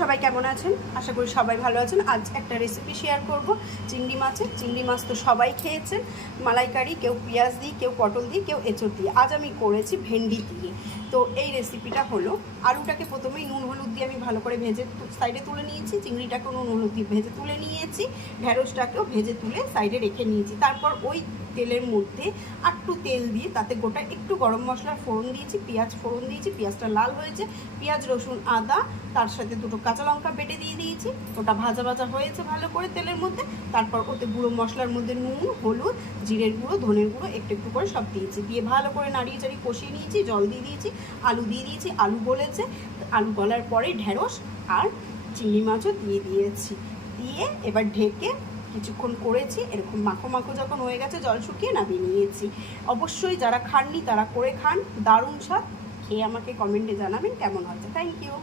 সবাই কেমন আছেন? আশা করি সবাই ভালো আছেন। আজ একটা রেসিপি শেয়ার করব চিংড়ি মাছের। চিংড়ি মাছ তো সবাই খেয়েছেন, মালাইকারি, কেউ পেঁয়াজ দিয়ে, কেউ পটল দিয়ে, কেউ এঁচড় দিয়ে। আজ আমি করেছি ভেন্ডি দিয়ে। তো এই রেসিপিটা হলো, আলুটাকে প্রথমেই নুন হলুদ দিয়ে আমি ভালো করে ভেজে সাইডে তুলে নিয়েছি, চিংড়িটাকেও নুন হলুদ দিয়ে ভেজে তুলে নিয়েছি, ঢেঁড়সটাকেও ভেজে তুলে সাইডে রেখে নিয়েছি। তারপর ওই তেলের মধ্যে একটু তেল দিয়ে তাতে গোটা একটু গরম মশলার ফোড়ন দিয়েছি, পেঁয়াজ ফোড়ন দিয়েছি, পেঁয়াজটা লাল হয়েছে, পেঁয়াজ রসুন আদা তার সাথে দুটো কাঁচা লঙ্কা বেটে দিয়ে দিয়েছি। ওটা ভাজা ভাজা হয়েছে ভালো করে তেলের মধ্যে। তারপর ওতে গুঁড়ো মশলার মধ্যে নুন, হলুদ, জিরের গুঁড়ো, ধনের গুঁড়ো একটু একটু করে সব দিয়েছি, দিয়ে ভালো করে নাড়িয়ে চাড়িয়ে কষিয়ে নিয়েছি। জল দিয়ে দিয়েছি, আলু দিয়ে দিয়েছি, আলু গলেছে। আলু গলার পরে ঢেঁড়স আর চিংড়ি মাছও দিয়ে দিয়েছি, দিয়ে এবার ঢেকে কিছুক্ষণ করেছি। এরকম মাখো মাখো যখন হয়ে গেছে, জল শুকিয়ে নামিয়ে নিয়েছি। অবশ্যই যারা খাননি তারা করে খান, দারুণ স্বাদ। খেয়ে আমাকে কমেন্টে জানাবেন কেমন হয়েছে। Thank you.